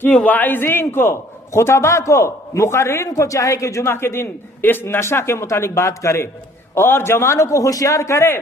کہ واعظین کو، خطبہ کو، مقررین کو چاہے کہ جمعہ کے دن اس نشہ کے متعلق بات کرے اور جوانوں کو ہوشیار کرے،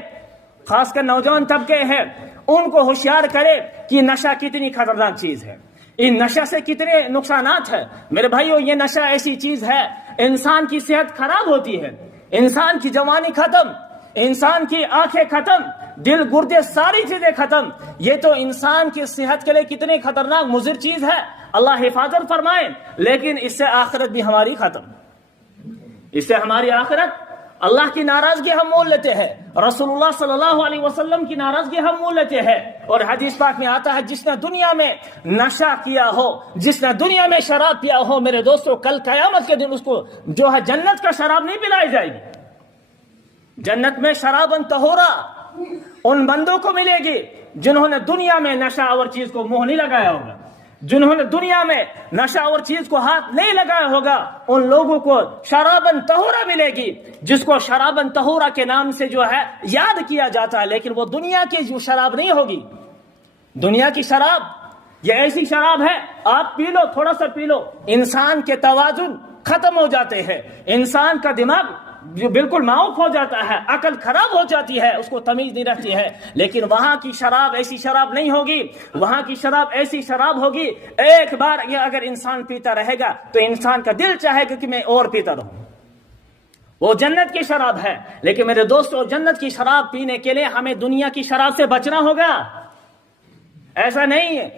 خاص کر نوجوان طبقے ہیں ان کو ہوشیار کرے کہ نشہ کتنی خطرناک چیز ہے، ان نشہ سے کتنے نقصانات ہیں۔ میرے بھائیو، یہ نشہ ایسی چیز ہے انسان کی صحت خراب ہوتی ہے، انسان کی جوانی ختم، انسان کی آنکھیں ختم، دل گردے ساری چیزیں ختم۔ یہ تو انسان کی صحت کے لیے کتنی خطرناک مضر چیز ہے، اللہ حفاظت فرمائے، لیکن اس سے آخرت بھی ہماری ختم، اس سے ہماری آخرت، اللہ کی ناراضگی ہم مول لیتے ہیں، رسول اللہ صلی اللہ علیہ وسلم کی ناراضگی ہم مول لیتے ہیں۔ اور حدیث پاک میں آتا ہے جس نے دنیا میں نشہ کیا ہو، جس نے دنیا میں شراب پیا ہو، میرے دوستو کل قیامت کے دن اس کو جو ہے جنت کا شراب نہیں پلائی جائے گی۔ جنت میں شرابن طہورا ان بندوں کو ملے گی جنہوں نے دنیا میں نشہ اور چیز کو منہ نہیں لگایا ہوگا، جنہوں نے دنیا میں نشہ اور چیز کو ہاتھ نہیں لگایا ہوگا، ان لوگوں کو شرابن طہورا ملے گی، جس کو شرابن طہورا کے نام سے جو ہے یاد کیا جاتا ہے، لیکن وہ دنیا کی جو شراب نہیں ہوگی۔ دنیا کی شراب یہ ایسی شراب ہے، آپ پی لو، تھوڑا سا پی لو، انسان کے توازن ختم ہو جاتے ہیں، انسان کا دماغ جو بالکل معوق ہو جاتا ہے، عقل خراب ہو جاتی ہے، اس کو تمیز نہیں رہتی ہے۔ لیکن وہاں کی شراب ایسی شراب نہیں ہوگی، وہاں کی شراب ایسی شراب ہوگی، ایک بار یہ اگر انسان پیتا رہے گا تو انسان کا دل چاہے گا کہ میں اور پیتا رہوں۔ وہ جنت کی شراب ہے، لیکن میرے دوستو جنت کی شراب پینے کے لیے ہمیں دنیا کی شراب سے بچنا ہوگا۔ ایسا نہیں ہے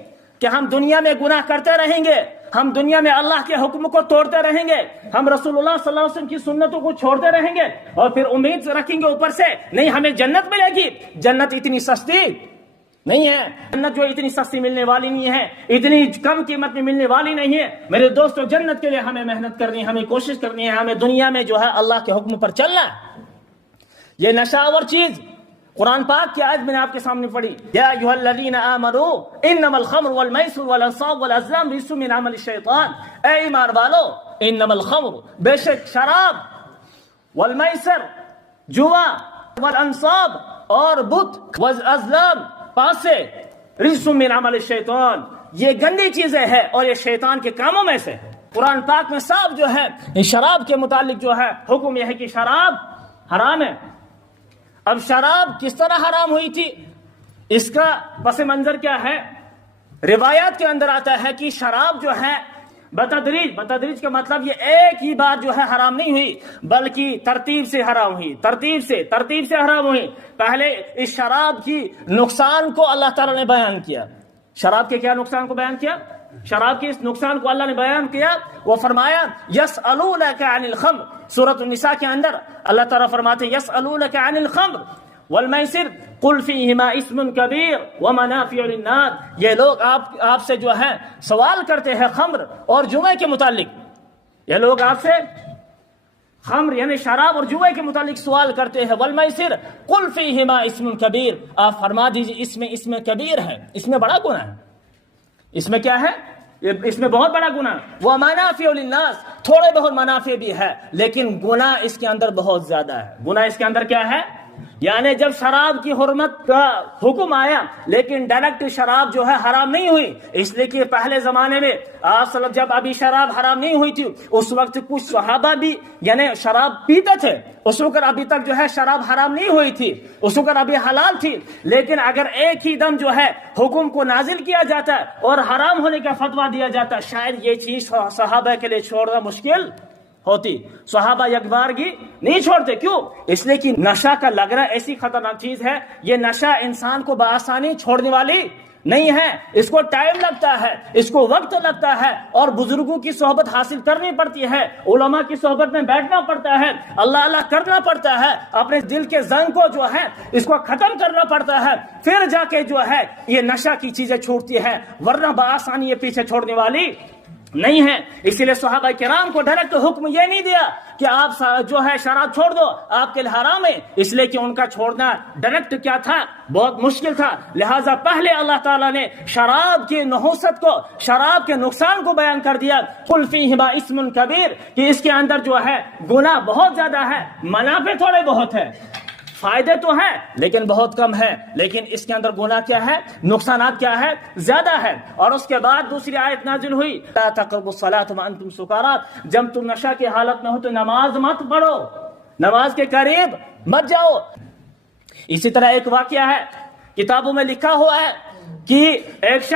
کہ ہم دنیا میں گناہ کرتے رہیں گے، ہم دنیا میں اللہ کے حکم کو توڑتے رہیں گے، ہم رسول اللہ صلی اللہ علیہ وسلم کی سنتوں کو چھوڑتے رہیں گے اور پھر امید رکھیں گے اوپر سے نہیں ہمیں جنت ملے گی۔ جنت اتنی سستی نہیں ہے، جنت جو اتنی سستی ملنے والی نہیں ہے، اتنی کم قیمت میں ملنے والی نہیں ہے۔ میرے دوستو جنت کے لیے ہمیں محنت کرنی ہے، ہمیں کوشش کرنی ہے، ہمیں دنیا میں جو ہے اللہ کے حکم پر چلنا ہے۔ یہ نشہ اور چیز قرآن پاک کی آیت میں نے آپ کے سامنے پڑھی، یا ایھا الذین آمنوا انما الخمر والمیسر والانصاب والازلام رجس من عمل الشیطان، اے ایمان والو، انما الخمر بے شک شراب، والمیسر جوا، والانصاب اور بت، والازلام پاسے، رجس من عمل الشیطان یہ گندی چیزیں ہیں اور یہ شیطان کے کاموں میں سے۔ قرآن پاک میں صاف جو ہے شراب کے متعلق جو ہے حکم یہ ہے کہ شراب حرام ہے۔ اب شراب کس طرح حرام ہوئی تھی، اس کا پس منظر کیا ہے؟ روایات کے اندر آتا ہے کہ شراب جو ہے بتدریج کا مطلب یہ ایک ہی بار جو ہے حرام نہیں ہوئی، بلکہ ترتیب سے حرام ہوئی، ترتیب سے حرام ہوئی۔ پہلے اس شراب کی نقصان کو اللہ تعالیٰ نے بیان کیا۔ شراب کے کیا نقصان کو بیان کیا؟ شراب کے اس نقصان کو اللہ نے بیان کیا، وہ فرمایا یسألونک عن الخمر، سورۃ النساء کے اندر اللہ تعالیٰ فرماتے یسألونک عن الخمر والمیسر قل فیہما اسم کبیر ومنافع للناس، یہ لوگ آپ سے جو ہے سوال کرتے ہیں خمر اور جوئے کے متعلق، یہ لوگ آپ سے خمر یعنی شراب اور جوئے کے متعلق سوال کرتے ہیں، والمیسر قل فیہما اسم کبیر، آپ فرما دیجیے اس میں اسم کبیر ہے، اس میں بڑا گناہ ہے، اس میں کیا ہے؟ اس میں بہت بڑا گناہ، وہ منافع للناس، تھوڑے بہت منافع بھی ہے لیکن گناہ اس کے اندر بہت زیادہ ہے۔ گناہ اس کے اندر کیا ہے؟ یعنی جب شراب کی حرمت کا حکم آیا لیکن ڈائریکٹ شراب جو ہے حرام نہیں ہوئی، اس لیے کہ پہلے زمانے میں جب ابھی شراب حرام نہیں ہوئی تھی اس وقت کچھ صحابہ بھی یعنی شراب پیتے تھے، اس وقت ابھی تک جو ہے شراب حرام نہیں ہوئی تھی، اس وقت ابھی حلال تھی، لیکن اگر ایک ہی دم جو ہے حکم کو نازل کیا جاتا ہے اور حرام ہونے کا فتویٰ دیا جاتا ہے، شاید یہ چیز صحابہ کے لیے چھوڑنا مشکل ہوتی، صحابہ یکبارگی نہیں چھوڑتے۔ کیوں؟ اس لیے کہ نشہ کا لگنا ایسی خطرناک چیز ہے، یہ نشہ انسان کو بآسانی چھوڑنے والی نہیں ہے، اس کو ٹائم لگتا ہے، اس کو وقت لگتا ہے اور بزرگوں کی صحبت حاصل کرنی پڑتی ہے، علماء کی صحبت میں بیٹھنا پڑتا ہے، اللہ کرنا پڑتا ہے، اپنے دل کے زنگ کو جو ہے اس کو ختم کرنا پڑتا ہے، پھر جا کے جو ہے یہ نشہ کی چیزیں چھوڑتی ہے، ورنہ بآسانی یہ پیچھے چھوڑنے والی نہیں ہے۔ اسی لیے صحابہ کرام کو ڈائریکٹ حکم یہ نہیں دیا کہ آپ جو ہے شراب چھوڑ دو، آپ کے لیے حرام ہے، اس لیے کہ ان کا چھوڑنا ڈائریکٹ کیا تھا؟ بہت مشکل تھا، لہٰذا پہلے اللہ تعالیٰ نے شراب کی نحوست کو، شراب کے نقصان کو بیان کر دیا، قل فیہما اسم کبیر، کہ اس کے اندر جو ہے گناہ بہت زیادہ ہے، منافع تھوڑے بہت ہے۔ فائدے تو ہیں لیکن بہت کم ہے، لیکن اس کے اندر گناہ کیا ہے، نقصانات کیا ہے، زیادہ ہے۔ اور اس کے بعد دوسری آیت نازل ہوئی، لا تقربوا الصلاة وانتم سکارى، جب تم نشہ کی حالت میں ہو تو نماز مت پڑھو، نماز کے قریب مت جاؤ۔ اسی طرح ایک واقعہ ہے، کتابوں میں لکھا ہوا ہے کہ ایک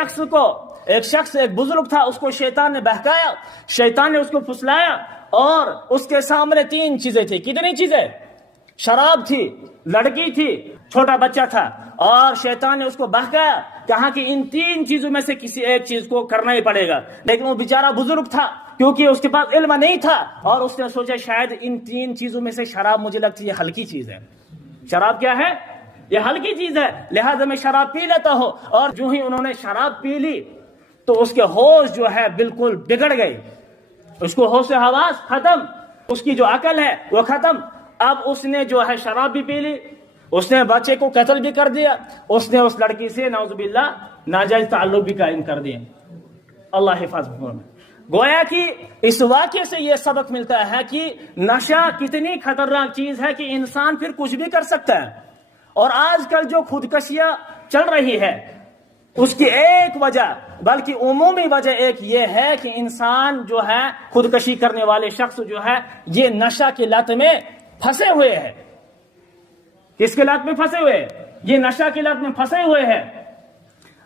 بزرگ تھا، اس کو شیطان نے بہکایا، شیطان نے اس کو پھسلایا، اور اس کے سامنے 3 چیزیں تھی۔ کتنی چیزیں؟ شراب تھی، لڑکی تھی، چھوٹا بچہ تھا، اور شیطان نے اس کو بہکایا، کہا کہ ان 3 چیزوں میں سے کسی ایک چیز کو کرنا ہی پڑے گا۔ لیکن وہ بیچارہ بزرگ تھا، کیونکہ اس کے پاس علم نہیں تھا، اور اس نے سوچا شاید ان 3 چیزوں میں سے شراب مجھے لگتی ہے ہلکی چیز ہے۔ شراب کیا ہے؟ یہ ہلکی چیز ہے، لہذا میں شراب پی لیتا ہوں۔ اور جو ہی انہوں نے شراب پی لی تو اس کے ہوش جو ہے بالکل بگڑ گئی، اس کو ہوش حواس ختم، اس کی جو عقل ہے وہ ختم۔ اب اس نے جو ہے شراب بھی پی لی، اس نے بچے کو قتل بھی کر دیا، اس نے اس لڑکی سے نعوذ باللہ ناجائز تعلق بھی قائم کر دیا۔ اللہ حفاظت میں۔ گویا کہ اس واقعے سے یہ سبق ملتا ہے کہ نشہ کتنی خطرناک چیز ہے کہ انسان پھر کچھ بھی کر سکتا ہے۔ اور آج کل جو خودکشیاں چل رہی ہے اس کی ایک وجہ، بلکہ عمومی وجہ ایک یہ ہے کہ انسان جو ہے، خودکشی کرنے والے شخص جو ہے، یہ نشہ کی لت میں پھنسے ہوئے ہیں۔ کس کے لت میں پھنسے ہوئے ہیں؟ یہ نشہ کی لت میں پھنسے ہوئے ہیں۔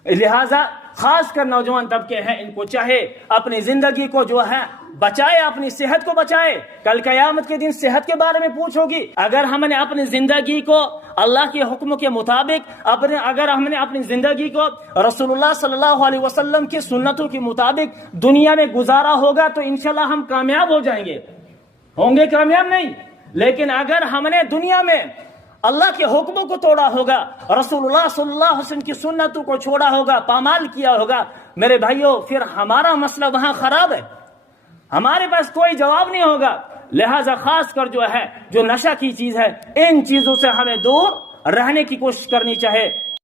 لہذا خاص کر نوجوان طبقے ہیں، ان کو چاہے اپنی زندگی کو جو ہے بچائے، اپنی صحت کو بچائے۔ کل قیامت کے دن صحت کے بارے میں پوچھ ہوگی۔ اگر ہم نے اپنی زندگی کو اللہ کے حکم کے مطابق اگر ہم نے اپنی زندگی کو رسول اللہ صلی اللہ علیہ وسلم کی سنتوں کے مطابق دنیا میں گزارا ہوگا تو انشاءاللہ ہم کامیاب ہو جائیں گے۔ ہوں گے کامیاب نہیں؟ لیکن اگر ہم نے دنیا میں اللہ کے حکموں کو توڑا ہوگا، رسول اللہ صلی اللہ علیہ وسلم کی سنتوں کو چھوڑا ہوگا، پامال کیا ہوگا، میرے بھائیوں پھر ہمارا مسئلہ وہاں خراب ہے، ہمارے پاس کوئی جواب نہیں ہوگا۔ لہذا خاص کر جو ہے، جو نشہ کی چیز ہے، ان چیزوں سے ہمیں دور رہنے کی کوشش کرنی چاہے۔